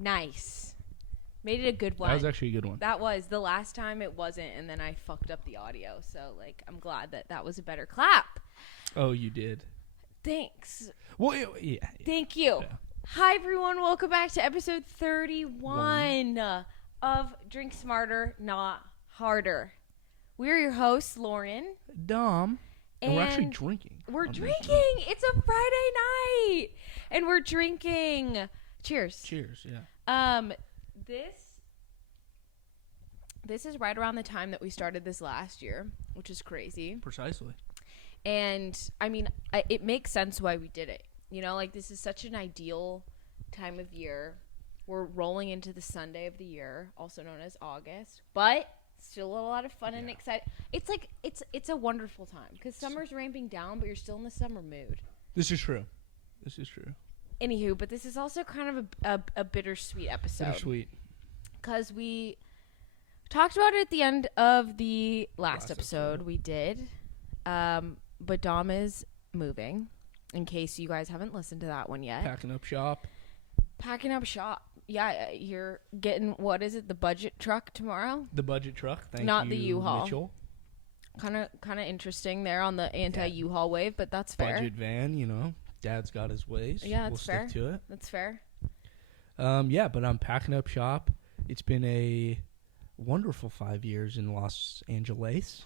Nice. Made it a good one. That was actually a good one. That was. The last time it wasn't, and then I fucked up the audio. So, like, I'm glad that was a better clap. Oh, you did. Thanks. Well, yeah. Thank you. Yeah. Hi, everyone. Welcome back to episode 31 of Drink Smarter, Not Harder. We're your hosts, Lauren. Dom. And we're actually drinking. We're drinking. It's a Friday night. And we're drinking. Cheers. Cheers, yeah. This is right around the time that we started this last year, which is crazy. Precisely. And, I mean, it makes sense why we did it. You know, like, this is such an ideal time of year. We're rolling into the Sunday of the year, also known as August. But still a lot of fun and exciting. It's like, it's a wonderful time. Because summer's ramping down, but you're still in the summer mood. This is true. Anywho, but this is also kind of a bittersweet episode. Bittersweet. Because we talked about it at the end of the last episode. We did. But Dom is moving, in case you guys haven't listened to that one yet. Packing up shop. Yeah, you're getting, what is it, the budget truck tomorrow? The budget truck. Not the U-Haul. Mitchell. Kind of interesting there on the anti-U-Haul wave, but that's fair. Budget van, you know. Dad's got his ways. Yeah, that's fair. We'll stick to it. That's fair. Yeah, but I'm packing up shop. It's been a wonderful 5 years in Los Angeles,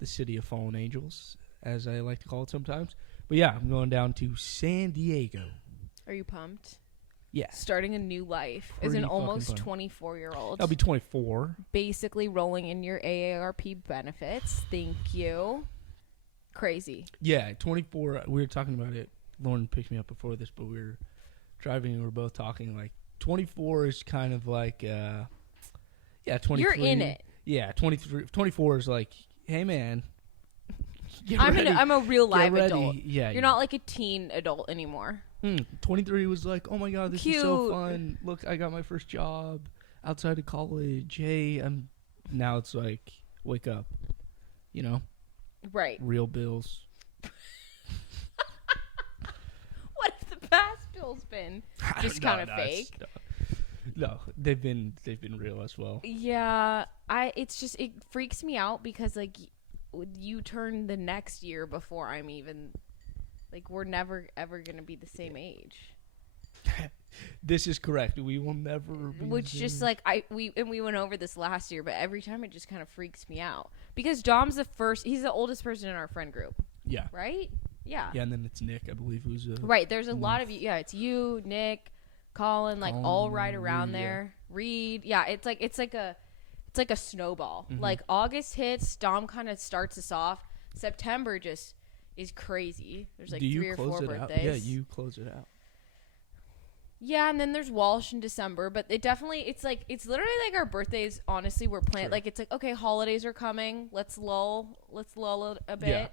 the city of fallen angels, as I like to call it sometimes. But yeah, I'm going down to San Diego. Are you pumped? Yeah. Starting a new life as Pretty an fucking almost fun. 24-year-old. I'll be 24. Basically rolling in your AARP benefits. Thank you. Crazy. Yeah, 24. We were talking about it. Lauren picked me up before this, but we were driving and we were both talking. Like, 24 is kind of like, 23. You're in it. Yeah, 23. 24 is like, hey, man. I'm a real live adult. Yeah, You're not like a teen adult anymore. 23 was like, oh my god, this Cute. is so fun. Look, I got my first job outside of college. Hey, now it's like, wake up. You know? Right. Real bills. What have the past bills been? Just kind of fake? No, they've been real as well. Yeah, it freaks me out because, like, you turn the next year before I'm even, like, we're never ever gonna be the same age. This is correct. We will never be. Which just like we went over this last year, but every time it just kind of freaks me out because Dom's he's the oldest person in our friend group. Yeah. Right? Yeah. Yeah, and then it's Nick, I believe, who's right. There's a lot of you. Yeah, it's you, Nick, Colin, like all right around Reed, there. Reed. Yeah, it's like a snowball. Mm-hmm. Like August hits, Dom kind of starts us off. September just is crazy. There's like 3 or 4 birthdays. Yeah, you close it out. Yeah, and then there's Walsh in December, but it's literally like our birthdays. Honestly, we're planned. Like it's like, okay, holidays are coming. Let's lull it a bit. Yeah.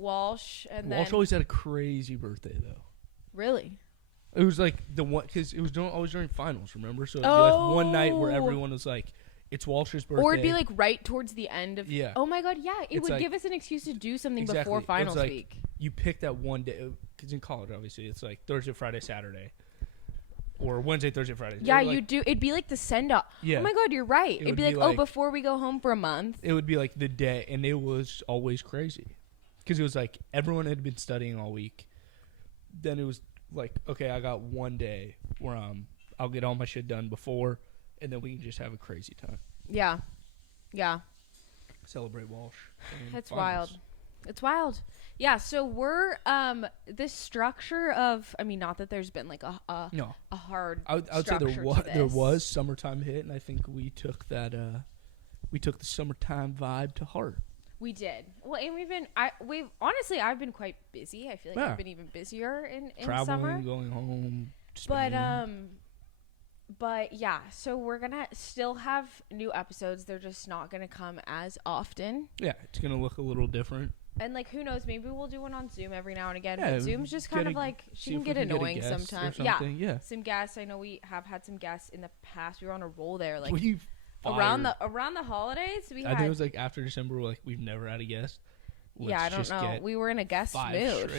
Walsh and Walsh then always had a crazy birthday though. really. It was like the one because it was always during finals. Remember, so it'd be like one night where everyone was like, "It's Walsh's birthday," or it'd be like right towards the end of. Yeah. Oh my god, yeah, it It's would like, give us an excuse to do something exactly. before finals It's like, week. You pick that one day because in college, obviously, it's like Thursday, Friday, Saturday, or Wednesday, Thursday, Friday. Yeah, like, you do. It'd be like the send up. Yeah. Oh my god, you're right. It'd be like, oh, before we go home for a month. It would be like the day, and it was always crazy because it was like everyone had been studying all week. Then it was like, okay, I got one day where I'll get all my shit done before, and then we can just have a crazy time. Yeah. Yeah. Celebrate Walsh. That's wild. It's wild. Yeah, so we're this structure of, I mean, not that there's been like a hard I would say there was summertime hit, and I think we took that the summertime vibe to heart. We did. Well, and I've been quite busy. I feel like I've been even busier in traveling, summer. going home. But yeah, so we're gonna still have new episodes. They're just not gonna come as often. Yeah, it's gonna look a little different. And like, who knows? Maybe we'll do one on Zoom every now and again. Yeah, but Zoom's just kind of like she can get annoying sometimes. Yeah, some guests. I know we have had some guests in the past. We were on a roll there, like around the holidays. I think it was like after December. Like we've never had a guest. Yeah, I don't just know. get We were in a guest 5 mood.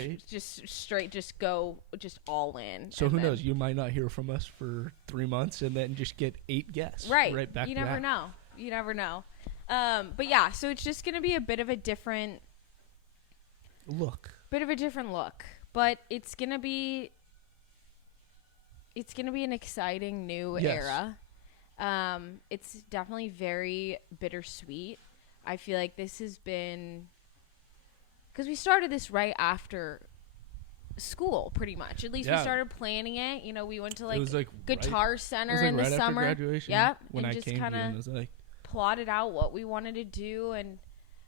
straight. Just go, just all in. So and who then- knows? You might not hear from us for 3 months and then just get 8 guests. Right. Back You to never back. know. You never know. But yeah, so it's just gonna be a bit of a different Look. look. But it's gonna be an exciting new Yes. era. It's definitely very bittersweet. I feel like this has been, because we started this right after school, pretty much. At least we Yeah. started planning it. You know, we went to it was like Guitar right, Center it was like in right the after summer. graduation. Yep. When and I just came kind to you and of was like, plotted out what we wanted to do and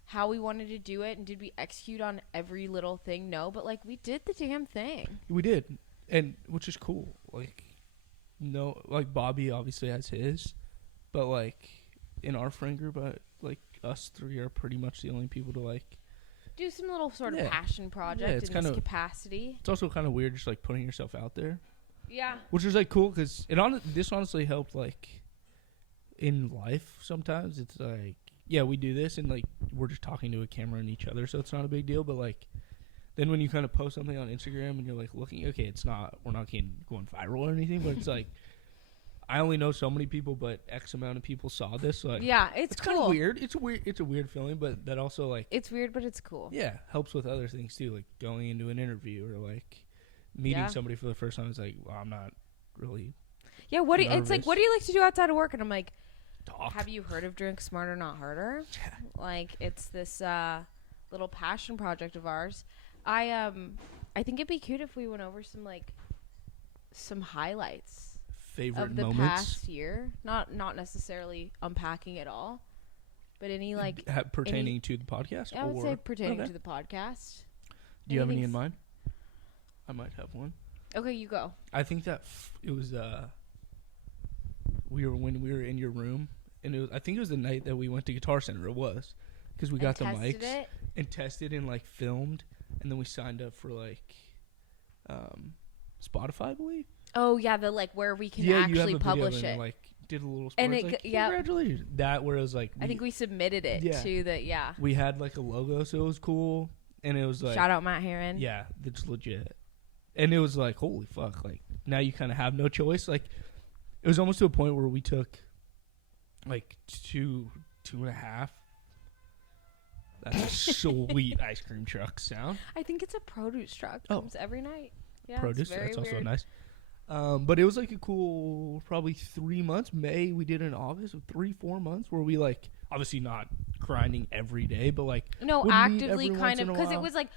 how we wanted to do it. And did we execute on every little thing? No, but like we did the damn thing. we did, and which is cool. Like, no, like Bobby obviously has his, but like in our friend group, like us 3 are pretty much the only people to like. Do some little sort of Yeah. passion project it's in this kinda- capacity. It's also kind of weird just like putting yourself out there, Yeah. which is like cool because this honestly helped like in life. Sometimes it's like, yeah, we do this and like we're just talking to a camera and each other, so it's not a big deal. But like then when you kind of post something on Instagram and you're like looking, okay, we're not going viral or anything, but it's like I only know so many people, but X amount of people saw this. So like, Yeah, it's kind of cool. weird. It's a weird feeling, but that also like It's weird, but it's cool. yeah helps with other things too, like going into an interview or like meeting Yeah. somebody for the first time. It's like, well, I'm not really Yeah, it's like, Nervous. what do you like to do outside of work? And I'm like, talk. have you heard of Drink Smarter, Not Harder? Like, it's this little passion project of ours. I think it'd be cute if we went over some highlights Favorite of the moments past year. Not necessarily unpacking it all, but any like pertaining to the podcast. I would say or- pertaining okay. to the podcast. Do you have any in anything's- mind? I might have one. Okay, you go. I think that it was when we were in your room, and I think it was the night that we went to Guitar Center. It was because we got the And tested mics it. and tested and like filmed, and then we signed up for like Spotify, I believe. Oh yeah, the like where we can you have actually a video publish and it. like did a little. And Sports, it like, g- yeah. congratulations. That where it was like I think we submitted it Yeah. to the we had like a logo, so it was cool, and it was like shout out Matt Heron. yeah, it's legit. And it was like, holy fuck, like now you kind of have no choice. Like it was almost to a point where we took like two and a half. That's a sweet ice cream truck sound. I think it's a produce truck. Oh. Comes every night. Yeah, Produce, it's very that's also weird. nice. But it was like a cool probably 3 months. May we did in August, 3-4 months where we like obviously not grinding every day, but like No, would meet actively every kind once of in a because it while. was like,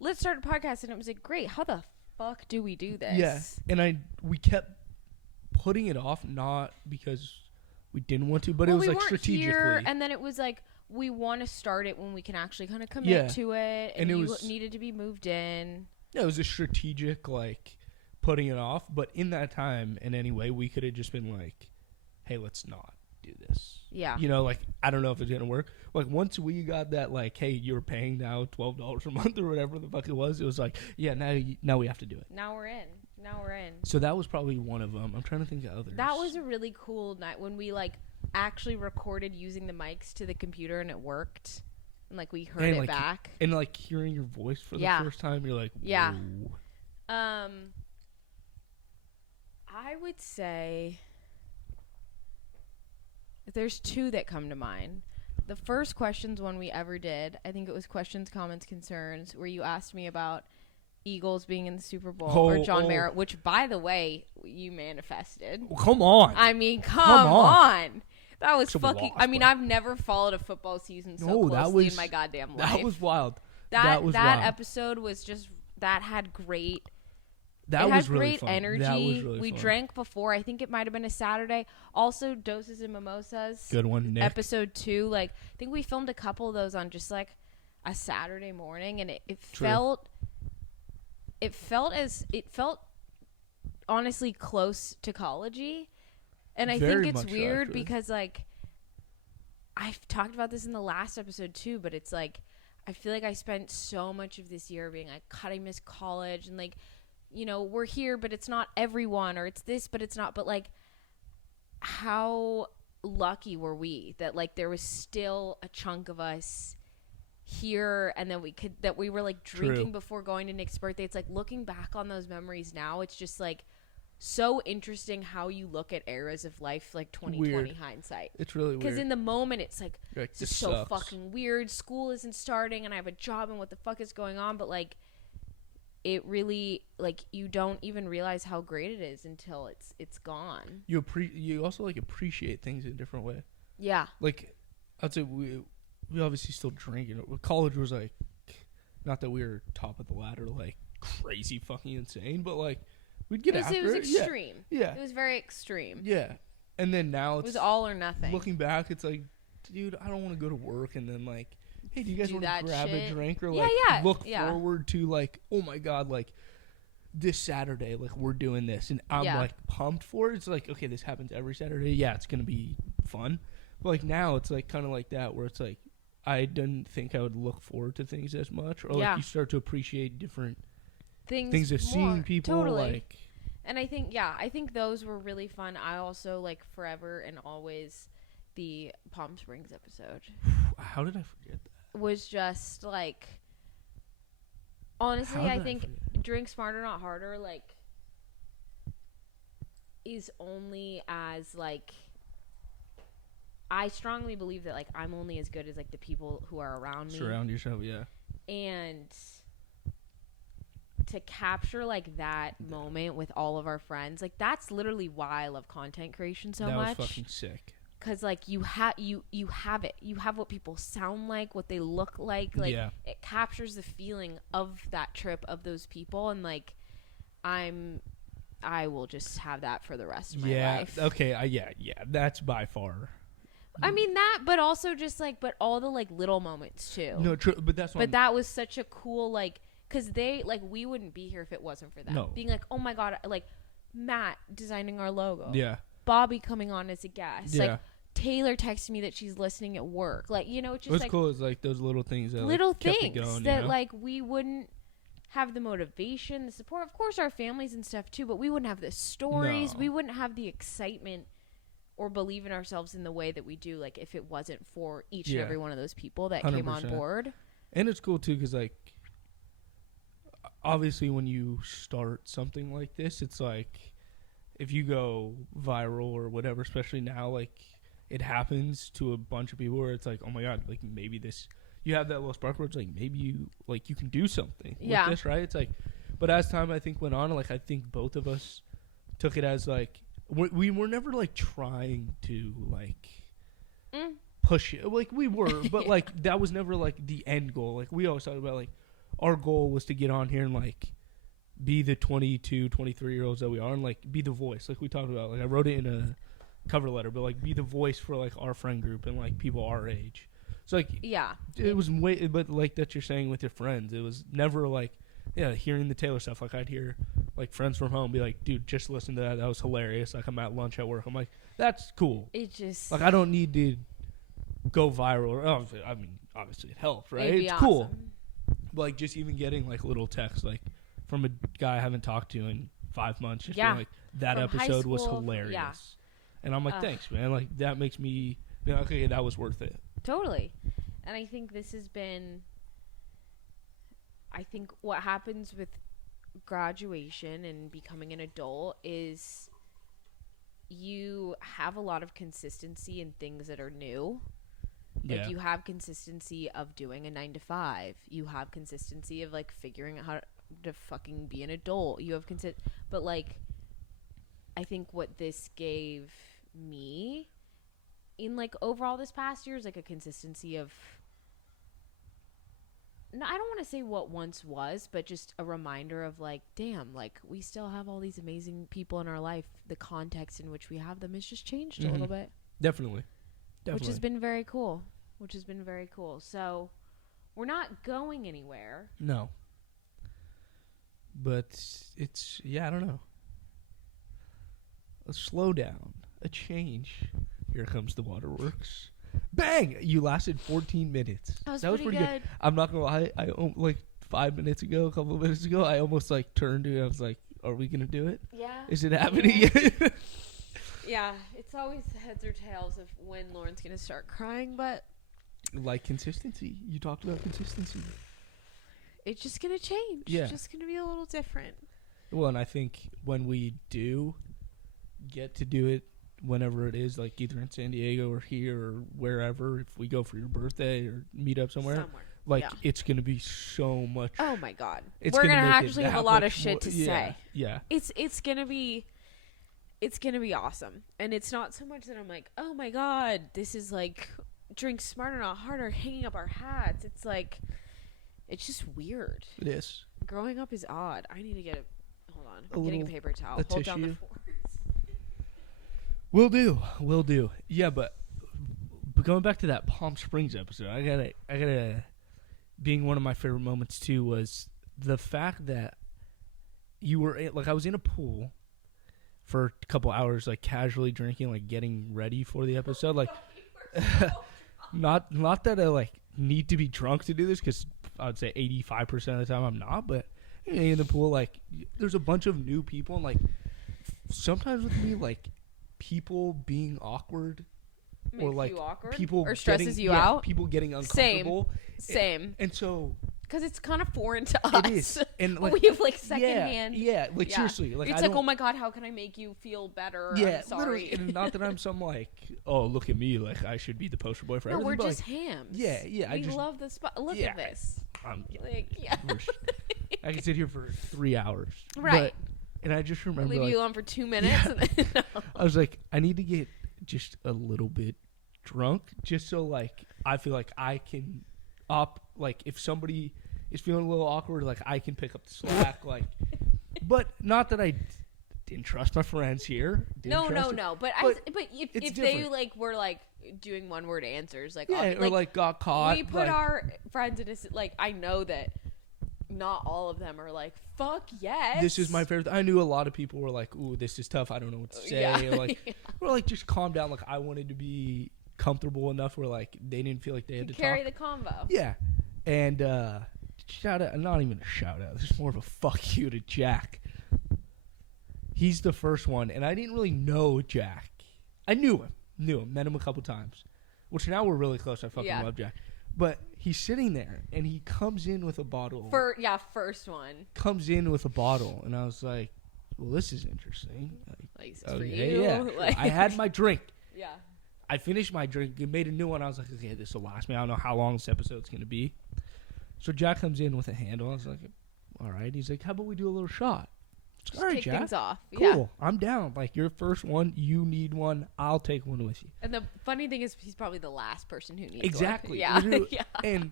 let's start a podcast, and it was like, great. How the fuck do we do this? yeah, and we kept putting it off, not because we didn't want to, but Well, it was we like weren't strategically. here, and then it was like we want to start it when we can actually kind of commit Yeah. to it, And it you was- needed to be moved in. Yeah, it was a strategic like putting it off, but in that time, in any way, we could have just been like, "Hey, let's not do this." Yeah. You know, like I don't know if it's gonna work. Like once we got that, like, "Hey, you're paying now $12 a month or whatever the fuck it was," like, "Yeah, now we have to do it." Now we're in. So that was probably one of them. I'm trying to think of others. That was a really cool night when we like actually recorded using the mics to the computer and it worked, and like we heard And, it like, back. and like hearing your voice for the Yeah. first time, you're like, Yeah. "Whoa." I would say there's two that come to mind. The first questions one we ever did, I think it was questions, comments, concerns, where you asked me about Eagles being in the Super Bowl or John Merritt, which by the way you manifested. Well, come on. I mean, come on. That was So we fucking. lost, I mean, but- I've never followed a football season so No, that closely in was- my goddamn life. That was wild. that was that wild. episode was just that had great. That it was had really great fun. energy. That was really we fun. drank before. I think it might have been a Saturday. Also, Doses and Mimosas. Good one, Nick. Episode 2. Like, I think we filmed a couple of those on just like a Saturday morning, and it True. felt. It felt honestly close to college-y. And I Very think it's much so, weird actually. because like I've talked about this in the last episode too, but it's like I feel like I spent so much of this year being like, God, I miss college, and like, you know, we're here, but it's not everyone, or it's this, but it's not. But like, how lucky were we that like there was still a chunk of us here, and then we were like drinking True. before going to Nick's birthday. It's like looking back on those memories now, it's just like so interesting how you look at eras of life, like 2020 Weird. hindsight. It's really Because weird. in the moment, it's like, You're like, this is this so sucks. fucking weird. School isn't starting, and I have a job, and what the fuck is going on? But like, it really, like, you don't even realize how great it is until it's gone. You also like appreciate things in a different way. Yeah. Like, I'd say we obviously still drinking. College was like, not that we were top of the ladder, like crazy fucking insane, but like we'd get after It was it. Yeah. extreme. Yeah. It was very extreme. Yeah. And then now It it's was all or nothing. looking back, it's like, dude, I don't want to go to work and then like, hey, do you guys Do want to that grab a shit. drink or Yeah, like yeah, look yeah. forward to like, oh my god, like this Saturday, like we're doing this, and I'm Yeah. like pumped for it. It's like, okay, this happens every Saturday. Yeah, it's gonna be fun. But like now, it's like kind of like that, where it's like I didn't think I would look forward to things as much, or like Yeah. you start to appreciate different things of seeing more. people. Totally. Like, And I think those were really fun. I also like forever and always the Palm Springs episode how did I forget that? was just like, honestly, How I did think forget? Drink Smarter Not Harder like is only as like, I strongly believe that like I'm only as good as like the people who are around me. Surround yourself, yeah. And to capture like that moment with all of our friends, like that's literally why I love content creation so that much. was fucking sick. Because like you have it, you have what people sound like, what they look like Yeah. it captures the feeling of that trip, of those people, and like I will just have that for the rest of my life. Okay. Yeah. That's by far. I mean that, but also just like, but all the like little moments too. No, true. But that's. But that was such a cool, like, because they, like, we wouldn't be here if it wasn't for them. No. Being like, oh my God, like, Matt designing our logo. Yeah. Bobby coming on as a guest. Yeah. Like, Taylor texted me that she's listening at work. Like, you know, it's just What's like cool is like those little things that little like, kept it things going, that, you know? like, we wouldn't have the motivation, the support. Of course, our families and stuff, too, but we wouldn't have the stories. No. We wouldn't have the excitement or believe in ourselves in the way that we do, like, if it wasn't for each and Yeah. every one of those people that came on 100%. board. And it's cool too, because like, obviously, when you start something like this, it's like, if you go viral or whatever, especially now, like, it happens to a bunch of people where it's like, oh my god, like maybe this, you have that little spark where it's like maybe you can do something Yeah. with this, right? It's like, but as time I think went on, like I think both of us took it as like we were never like trying to like push it, like we were, but like that was never like the end goal. Like we always talked about like our goal was to get on here and like be the 22, 23-year-olds that we are and like be the voice, like we talked about. Like I wrote it in a cover letter, but like be the voice for like our friend group and like people our age. So like Yeah. it was way, but like that you're saying with your friends, it was never like, yeah, hearing the Taylor stuff. Like I'd hear like friends from home be like, dude, just listen to that, that was hilarious. Like I'm at lunch at work, I'm like, that's cool. It just, Like I don't need to go viral. I mean, obviously it helps, right? it'd be It's awesome. cool. But like just even getting like little texts like from a guy I haven't talked to in 5 months, just Yeah. being like, that From high episode was school, hilarious. yeah. And I'm like, thanks, man. Like that makes me be like, okay, that was worth it. Totally. And I think this has been, I think what happens with graduation and becoming an adult is you have a lot of consistency in things that are new. Like Yeah. you have consistency of doing a 9 to 5. You have consistency of like figuring out how to fucking be an adult. You have but like I think what this gave me in like overall this past year is like a consistency of, no, I don't want to say what once was, but just a reminder of like, damn, like we still have all these amazing people in our life. The context in which we have them has just changed a little bit. Definitely. Which has been very cool. So we're not going anywhere. No. But it's, yeah, I don't know. A slowdown, a change. Here comes the waterworks. Bang! You lasted 14 minutes. That was pretty good. I'm not gonna lie. I like 5 minutes ago, a couple of minutes ago, I almost like turned to you. I was like, "Are we gonna do it? Yeah. Is it happening yet?" Yeah. It's always heads or tails of when Lauren's gonna start crying, but like consistency. You talked about consistency. It's just going to change. Yeah. It's just going to be a little different. Well, and I think when we do get to do it, whenever it is, like either in San Diego or here or wherever, if we go for your birthday or meet up somewhere, like it's going to be so much. Oh my God. It's We're going to make it actually have that a lot of much shit more- to yeah, say. Yeah. It's going to be awesome. And it's not so much that I'm like, oh my God, this is like drink smarter, not harder, hanging up our hats. It's like, it's just weird. It is. Growing up is odd. I need to get hold on. A I'm getting a little- paper towel. a Hold down the tissue. force. Will do. Yeah, but going back to that Palm Springs episode, I gotta. Being one of my favorite moments too was the fact that you were I was in a pool for a couple hours, like casually drinking, like getting ready for the episode, like. Not that I like need to be drunk to do this, because I would say 85% of the time I'm not, but in the pool, like there's a bunch of new people, and like sometimes with me, like people being awkward or Makes like you awkward? people Or stresses getting, you yeah, out? people getting uncomfortable. Same. And so Because it's kind of foreign to us. it is, and like we have like secondhand. yeah, like seriously, like it's I like, don't, oh my God, how can I make you feel better? yeah, I'm sorry. literally, and not that I'm some like, oh look at me, like I should be the poster boy for No, everything. we're but, just like, hams. yeah, I We just- love the spot. Look yeah, at this. yeah, Like, yeah. I can sit here for 3 hours, Right. And I just remember, Leave like, you alone for 2 minutes. Yeah. And then, no. I was like, I need to get just a little bit drunk, just so like I feel like I can like if somebody is feeling a little awkward, like I can pick up the slack, like. But not that I didn't trust my friends here. No. But But if it's they different. like were like doing one word answers, like Yeah, or like got caught. we put like, our friends in a like I know that not all of them are like fuck yes. This is my favorite. I knew a lot of people were like, "Ooh, this is tough. I don't know what to say." Yeah. Or like, or like, just calm down. Like, I wanted to be comfortable enough where like they didn't feel like they had to carry talk. the combo. Yeah, and shout out. Not even a shout out. This is more of a fuck you to Jack. He's the first one, and I didn't really know Jack. I knew him, met him a couple times, which now we're really close. I fucking Yeah. love Jack. But he's sitting there, and he comes in with a bottle. First one. Comes in with a bottle, and I was like, well, this is interesting. Like this is for Okay, you. yeah. Like, I had my drink. yeah. I finished my drink and made a new one. I was like, okay, this will last me. I don't know how long this episode's going to be. So Jack comes in with a handle. I was like, all right. He's like, how about we do a little shot? Just All right, kick Jack. things off. Cool. Yeah. I'm down. Like, your first one, you need one. I'll take one with you. And the funny thing is, he's probably the last person who needs Exactly. one. Yeah. Literally. Yeah. And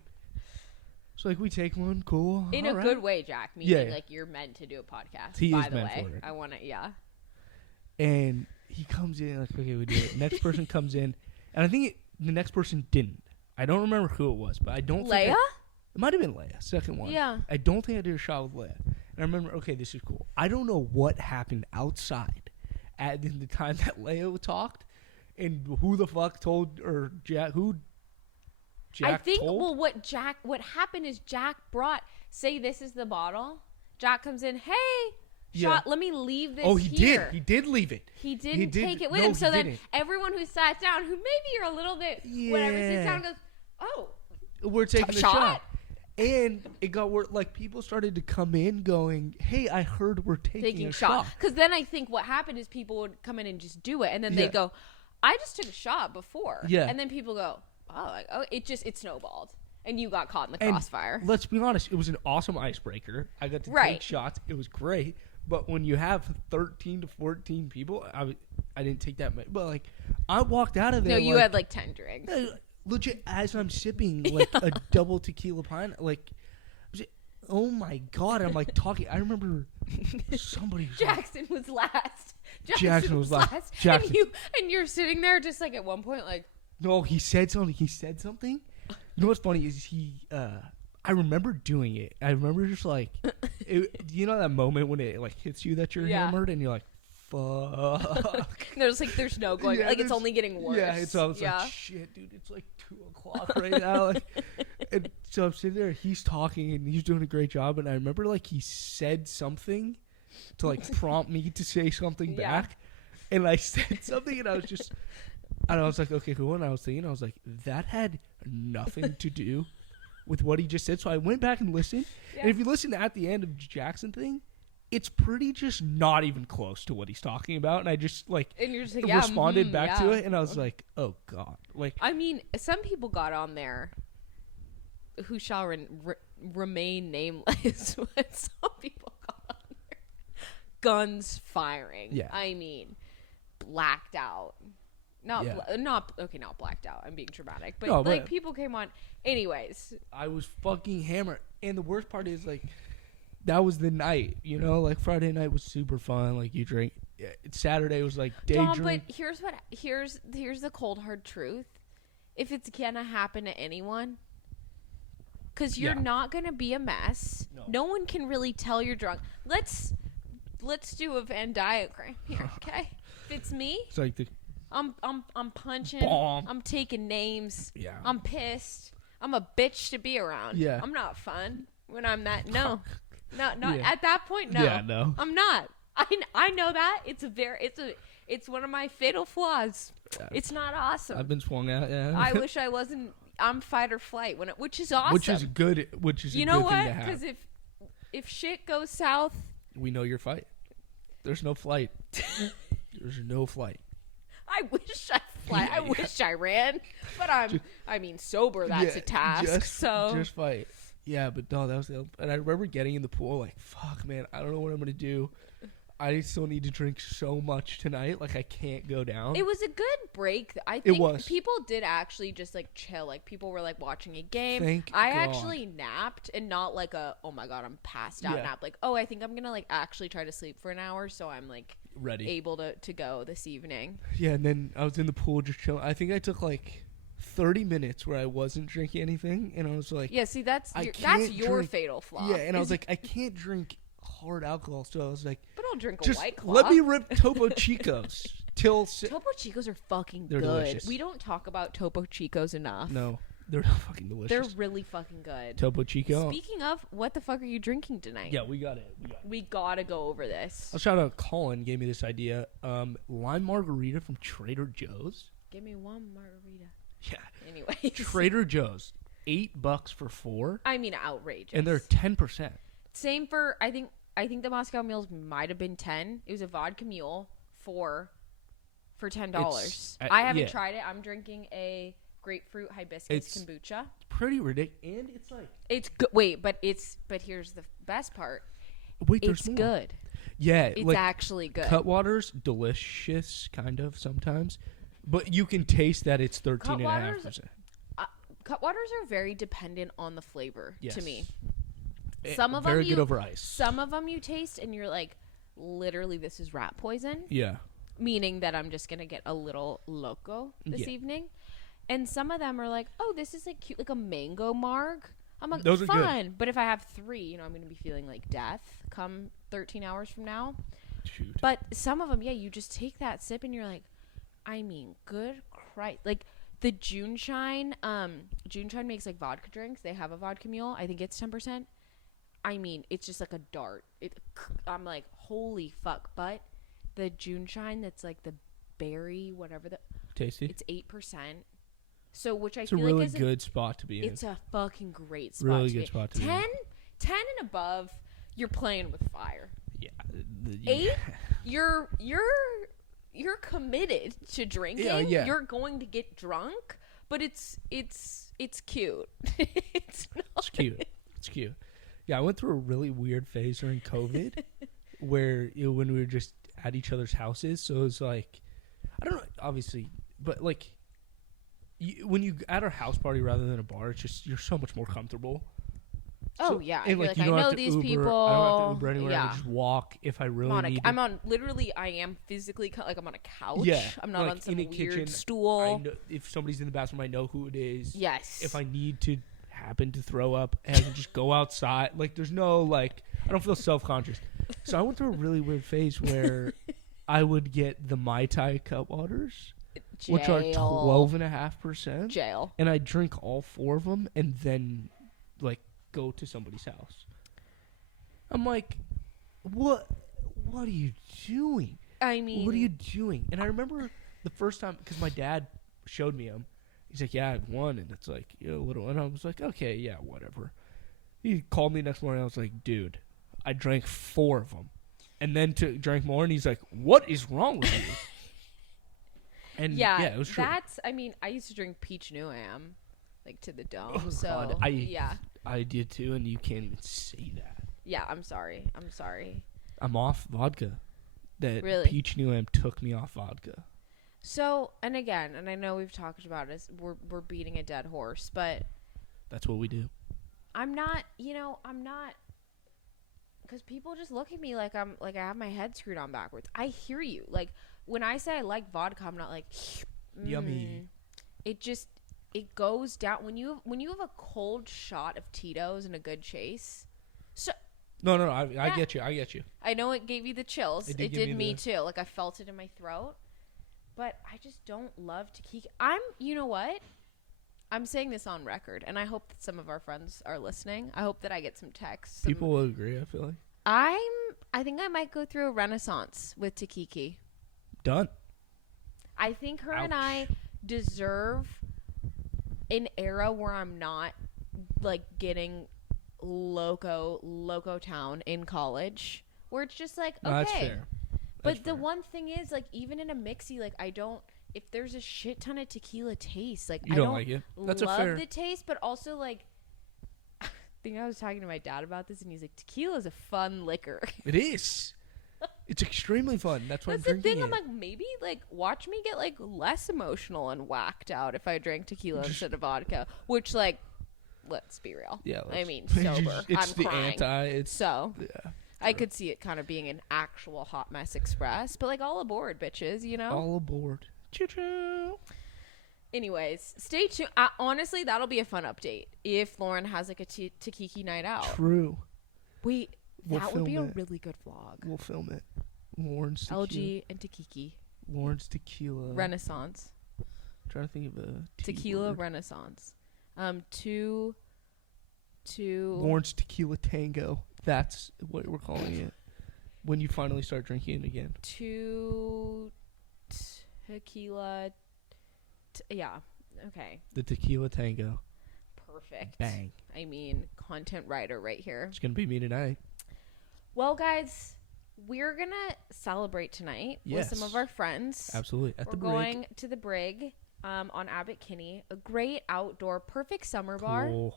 so, like, we take one. Cool. In all a right. good way, Jack. Meaning, Yeah. like, you're meant to do a podcast. He by is the meant way. for it. I want to, yeah. And he comes in, like, okay, we do it. Next person comes in. And I think the next person didn't. I don't remember who it was, but I don't think Leia? it might have been Leia, second one. Yeah. I don't think I did a shot with Leia. And I remember, okay, this is cool. I don't know what happened outside at the time that Leia talked and who the fuck told, or Jack, who Jack I think, told. well, what happened is Jack say this is the bottle. Jack comes in, hey, Yeah. shot, let me leave this Oh, he here. did. He did leave it. He didn't did- take it with no, him. So he then didn't. everyone who sat down, who maybe you're a little bit, whatever, sits Yeah. down and goes, oh, We're taking the shot? shot. And it got where, like, people started to come in going, hey, I heard we're taking a shot. Because then I think what happened is people would come in and just do it. And then Yeah. they go, I just took a shot before. Yeah. And then people go, it snowballed. And you got caught in the And crossfire. let's be honest, it was an awesome icebreaker. I got to Right. take shots. It was great. But when you have 13 to 14 people, I didn't take that much. But, like, I walked out of there. No, you like, had like 10 drinks. legit, as I'm sipping, like, a double tequila pint, like, I was like, oh, my God. I'm, like, talking. I remember somebody was like, Jackson was last. Jackson was last. Jackson. And you're sitting there just like at one point like, no, he said something. You know what's funny is I remember doing it. I remember just like, you know that moment when it like hits you that you're Yeah. hammered and you're like, fuck. there's no going, Yeah, like it's there's- only getting worse. Yeah, it's almost like, shit, dude, it's like 2 o'clock right now. Like, and so I'm sitting there, he's talking and he's doing a great job. And I remember like he said something to like prompt me to say something Yeah. back. And I said something and I was just, And I was like, okay, cool. And I was thinking, I was like, that had nothing to do with what he just said. So I went back and listened. Yeah. And if you listen to at the end of the Jackson thing, it's pretty just not even close to what he's talking about. And I just like And you're just like, responded back to yeah. it. And I was like, oh, God. Like, I mean, some people got on there who shall remain nameless. But some people got on there. Guns firing. Yeah. I mean, blacked out. Not Yeah. not blacked out. I'm being dramatic, but No, like but- people came on. Anyways, I was fucking hammered. And the worst part is, like, that was the night, you know? Like, Friday night was super fun. Like, you drink. Saturday was, like, day Dom, drink. but here's the cold hard truth. If it's gonna happen to anyone, because you're Yeah. not gonna be a mess. No. No one can really tell you're drunk. Let's do a Venn diagram here, okay? If it's me, It's like the. I'm punching. Bomb. I'm taking names. Yeah. I'm pissed. I'm a bitch to be around. Yeah. I'm not fun when I'm that. No, not Yeah. at that point. No. Yeah, no. I'm not. I know that it's one of my fatal flaws. Yeah. It's not awesome. I've been swung out, yeah. I wish I wasn't. I'm fight or flight which is awesome. Which is good. Which is you a know good thing what? to have. Because if shit goes south, We know your fight. There's no flight. There's no flight. I wish I fly. I wish I ran, but I mean, sober. That's Yeah, a task. just fight. Yeah, but no, that was the. And I remember getting in the pool like, fuck, man, I don't know what I'm gonna do. I still need to drink so much tonight. Like, I can't go down. It was a good break. I It think was. people did actually just like chill. Like people were like watching a game. Thank I God. actually napped and not like oh my God, I'm passed out Yeah. nap. Like, oh, I think I'm gonna like actually try to sleep for an hour so I'm like Ready. able to go this evening. Yeah, and then I was in the pool just chilling. I think I took like 30 minutes where I wasn't drinking anything, and I was like, Yeah, see that's I that's can't your drink- fatal flaw. yeah, and I was is- like, I can't drink hard alcohol, so I was like, but I'll drink a just White Claw. let me rip Topo Chicos till. Topo Chicos are fucking They're good. delicious. We don't talk about Topo Chicos enough. No, they're not fucking delicious. They're really fucking good. Topo Chico. Speaking of, what the fuck are you drinking tonight? Yeah, we got it. We gotta go over this. I'll shout out Colin. Gave me this idea. Lime margarita from Trader Joe's. Give me one margarita. Yeah, Anyway. Trader Joe's. $8 for 4, I mean, outrageous. and they're 10%. Same for I think the Moscow mules might have been 10. It was a vodka mule for $10. I haven't yeah. tried it. I'm drinking a grapefruit hibiscus It's- kombucha. Pretty ridiculous, and it's like It's good. Wait, but here's the best part. wait, there's It's more. good. Yeah, It's like actually good. Cutwater's delicious, kind of sometimes, but you can taste that it's 13.5%. Cutwaters are very dependent on the flavor Yes. to me. Eh, Some of very them good you- over ice. Some of them you taste and you're like, literally, this is rat poison. Yeah, Meaning that I'm just gonna get a little loco this Yeah. evening. And some of them are like, oh, this is like cute, like a mango marg. I'm like, Those are good. fun. But if I have 3, I'm gonna be feeling like death come 13 hours from now. shoot. But some of them, yeah, you just take that sip and you're like, I mean, good Christ. Like the June Shine makes like vodka drinks. They have a vodka mule. I think it's 10%. I mean, it's just like a dart. I'm like, holy fuck. But the June Shine that's like the berry, whatever, Tasty. it's 8%. So, which I It's a feel really like is good spot to be in. it's a fucking great spot. Really to good be. spot to be in. 10 and above, you're playing with fire. Yeah. 8, you're committed to drinking. Yeah. You're going to get drunk, but it's cute. It's not. It's cute. It's cute. Yeah, I went through a really weird phase during COVID where when we were just at each other's houses. So it was like, I don't know, obviously, but like when you at our house party rather than a bar, it's just you're so much more comfortable. Oh So- yeah, and you're like like, you I don't know have to these Uber, people. I don't have to Uber anywhere. I Yeah. can just walk if I really I'm on need. I'm on literally. I am physically like I'm on a couch. Yeah, I'm not like on some in a weird kitchen, I stool. know, if somebody's in the bathroom, I know who it is. Yes. If I need to happen to throw up, I can just go outside. Like, there's no, like, I don't feel self-conscious. So I went through a really weird phase where I would get the Mai Tai Cutwaters, which are 12.5%. Jail. And I drink all 4 of them and then, like, go to somebody's house. I'm like, what are you doing? I mean, What are you doing? And I remember the first time, because my dad showed me them. He's like, yeah, I had one, and it's like, a little. And I was like, okay, yeah, whatever. He called me next morning. I was like, dude, I drank 4 of them, and then drank more. And he's like, what is wrong with you? And yeah, it was true. I mean, I used to drink peach New Am, like to the dome. Oh, so God. yeah, I did too, and you can't even say that. yeah. I'm sorry. I'm off vodka. That Really? peach New Am took me off vodka. So, and again, and I know we've talked about this. We're beating a dead horse, but That's what we do. I'm not. Because people just look at me like I have my head screwed on backwards. I hear you. Like when I say I like vodka, I'm not like Yummy. It goes down when you have a cold shot of Tito's and a good chase. So No, I get you. I know it gave you the chills. It It did give did me me the- too. Like I felt it in my throat. But I just don't love Takiki. You know what? I'm saying this on record, and I hope that some of our friends are listening. I hope that I get some texts. People will agree, I feel like. I think I might go through a renaissance with Takiki. Done. I think her and Ouch. I deserve an era where I'm not like getting loco town in college, where it's just like, okay. No, that's fair. But That's the fair. one thing is, like, even in a mixie, like, I don't. If there's a shit ton of tequila taste, like, You I don't don't like it. That's love a fair. the taste, but also like, I think I was talking to my dad about this, and he's like, tequila is a fun liquor. It is. It's extremely fun. That's why That's I'm the drinking thing. it. I'm like, maybe like watch me get like less emotional and whacked out if I drank tequila instead of vodka. Which, like, let's be real. Yeah. I mean, it's sober. It's I'm the crying. anti. It's So yeah. I could see it kind of being an actual hot mess express, but like all aboard, bitches. You know. All aboard. Choo choo. Anyways, stay tuned. Honestly, that'll be a fun update if Lauren has like a Takiki night out. True. Wait, We'll that would be a film it. really good vlog. We'll film it. Lawrence tequila. LG and Takiki Lawrence tequila. Renaissance. trying to think of a Tequila word. Renaissance. Two. Lawrence Tequila Tango. That's what we're calling it. When you finally start drinking it again. Two tequila. Yeah. Okay. The Tequila Tango. Perfect. Bang. I mean, content writer right here. It's going to be me tonight. Well, guys, we're going to celebrate tonight with some Yes. of our friends. Absolutely. At We're the break. going to the Brig on Abbot Kinney. A great outdoor, perfect summer bar. Cool.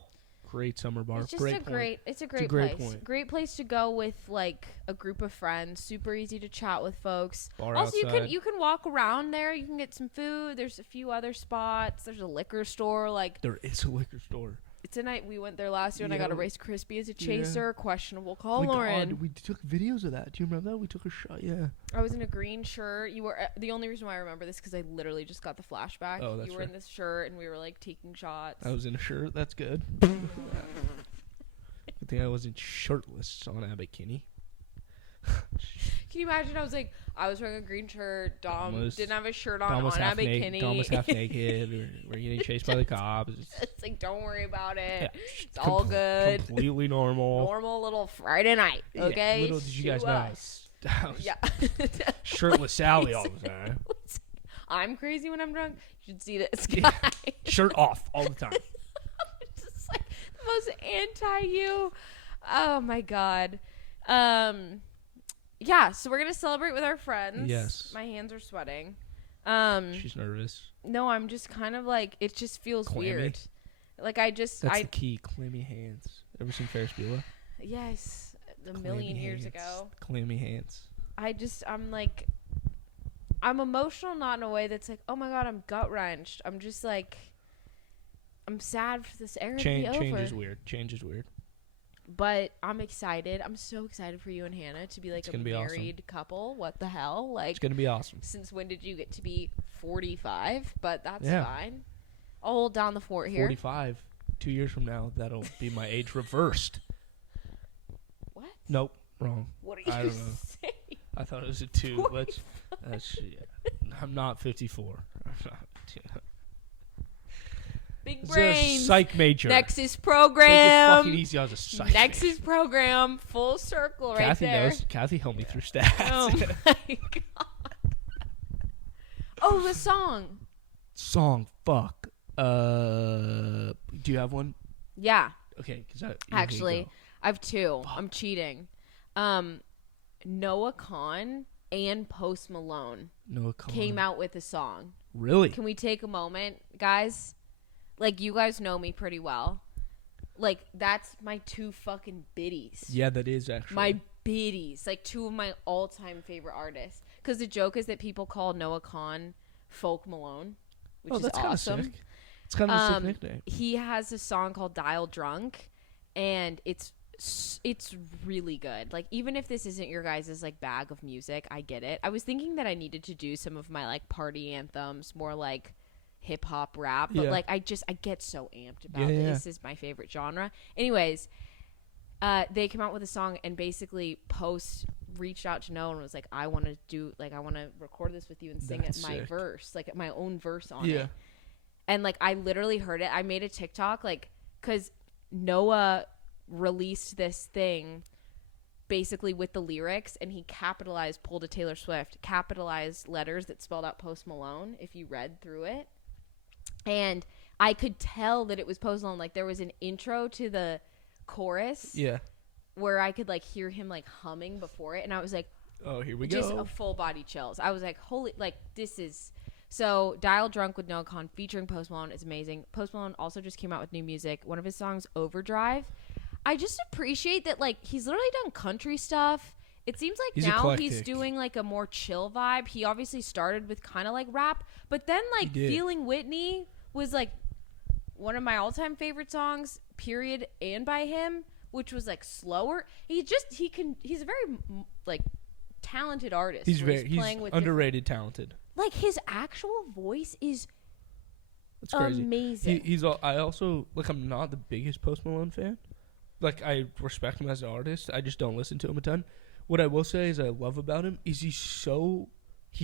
Great summer bar. It's just great a point. great, it's a great, great place. point. Great place to go with like a group of friends. Super easy to chat with folks. Bar Also, outside. you can walk around there. You can get some food. There's a few other spots. There's a liquor store. Like There is a liquor store. it's a night we went there last year, and I Yeah. got a Rice Krispie as a Yeah. chaser. Questionable call, Oh my Lauren. God, we took videos of that. Do you remember that? We took a shot. Yeah. I was in a green shirt. You were the only reason why I remember this because I literally just got the flashback. Oh, that's you were right. in this shirt, and we were like taking shots. I was in a shirt. That's good. Good thing I wasn't shirtless on Abbot Kinney. Can you imagine? I was wearing a green shirt. Dom was- didn't have a shirt on Dom was half Abbot naked. Kinney. Dom was half naked. We're getting chased by the cops. It's like, don't worry about it. Yeah. It's all good. Completely normal. Normal little Friday night. Yeah, Okay. little did you guys Sue know. us. I was Yeah. shirtless Sally all the time. I'm crazy when I'm drunk. You should see this Yeah. guy. Shirt off all the time. It's just like the most anti you. Oh my god. Yeah, so we're gonna celebrate with our friends. Yes. My hands are sweating. She's nervous. No, I'm just kind of like it just feels Clammy? weird. Like That's the key. Clammy hands. Ever seen Ferris Bueller? yes, a Clammy million years hands. ago. Clammy hands. I'm like, I'm emotional, not in a way that's like, oh my god, I'm gut wrenched. I'm just like, I'm sad for this era to be over. Change is weird. Change is weird. But I'm excited. I'm so excited for you and Hannah to be like It's a gonna be awesome. married couple. What the hell? Like, It's gonna be awesome. since when did you get to be 45? But that's Yeah. fine. I'll hold down the fort here. 45. 2 years from now, that'll be my age reversed. What? Nope, wrong. What are I you don't know. saying? I thought it was a 2. That's I'm not 54. I'm not. Big It's a brains. psych major. Nexus Take it program. fucking easy. I was a psych Nexus major. program. Full circle right Kathy there. knows. Kathy helped me through stats. Oh my god. Oh, the song. Song. Fuck. Do you have one? Yeah. Okay, because Actually, I have two. I'm cheating. Noah Kahan and Post Malone came out with a song. Really? Can we take a moment, guys? Like, you guys know me pretty well. Like, that's my two fucking biddies. Yeah, that is actually. My biddies. Like, two of my all-time favorite artists. Because the joke is that people call Noah Kahan Folk Malone, which is awesome. Sick. It's kind of a sick nickname. He has a song called Dial Drunk, and it's really good. Like, even if this isn't your guys' like bag of music, I get it. I was thinking that I needed to do some of my like party anthems, more like hip hop rap, but like I get so amped about it. This is my favorite genre. Anyways, they came out with a song, and basically Post reached out to Noah and was like, I want to record this with you and sing it my verse, like my own verse on it. And like I literally heard it. I made a TikTok, like, because Noah released this thing basically with the lyrics, and he pulled a Taylor Swift, capitalized letters that spelled out Post Malone if you read through it. And I could tell that it was Post Malone. Like, there was an intro to the chorus. Yeah. Where I could like hear him like humming before it, and I was like, oh, here we go. Just a full body chills. I was like, holy, like, this is. So, Dial Drunk with Noah Kahan featuring Post Malone is amazing. Post Malone also just came out with new music. One of his songs, Overdrive. I just appreciate that, like, he's literally done country stuff. It seems like he's eclectic. He's doing, like, a more chill vibe. He obviously started with kind of, like, rap. But then, like, Feeling Whitney was, like, one of my all-time favorite songs, period, and by him, which was, like, slower. He's a very, like, talented artist. He's playing with underrated talented. Like, his actual voice is amazing. I also, like, I'm not the biggest Post Malone fan. Like, I respect him as an artist. I just don't listen to him a ton. What I will say is I love about him is he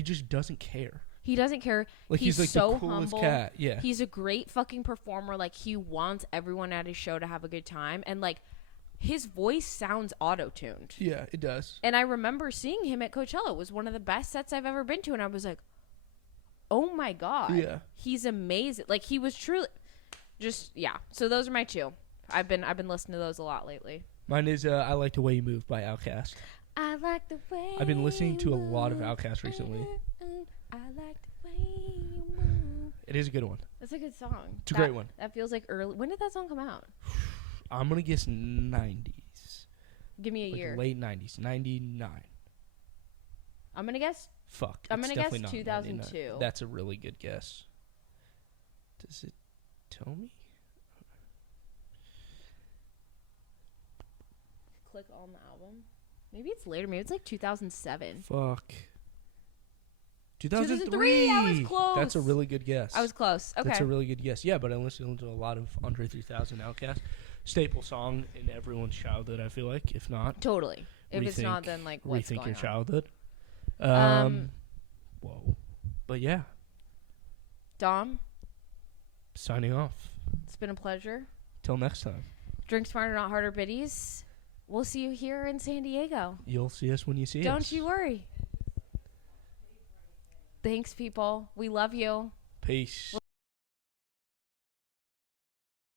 just doesn't care. He doesn't care. Like, he's like so the coolest humble cat. Yeah. He's a great fucking performer. Like, he wants everyone at his show to have a good time. And, like, his voice sounds auto-tuned. Yeah, it does. And I remember seeing him at Coachella. It was one of the best sets I've ever been to. And I was like, oh my God. Yeah. He's amazing. Like, he was truly just, yeah. So those are my two. I've been listening to those a lot lately. Mine is I Like the Way You Move by Outkast. I like the way I've been listening to a lot of Outkast recently. I like the way you move. It is a good one. That's a good song. It's a great one. That feels like early. When did that song come out? I'm going to guess 90s. Give me a year. Late 90s. 99. I'm going to guess. Fuck. I'm going to guess 2002. That's a really good guess. Does it tell me? Click on the album. Maybe it's later. Maybe it's like 2007. Fuck. 2003. I was close. That's a really good guess. I was close. Okay. That's a really good guess. Yeah, but I listened to a lot of Andre 3000 Outkast. Staple song in everyone's childhood, I feel like. If not. Totally. If it's not, then like what's going on? Rethink your childhood. Whoa. But yeah. Dom. Signing off. It's been a pleasure. Till next time. Drink smarter, not harder, biddies. We'll see you here in San Diego. You'll see us when you see us. Don't you worry. Thanks, people. We love you. Peace.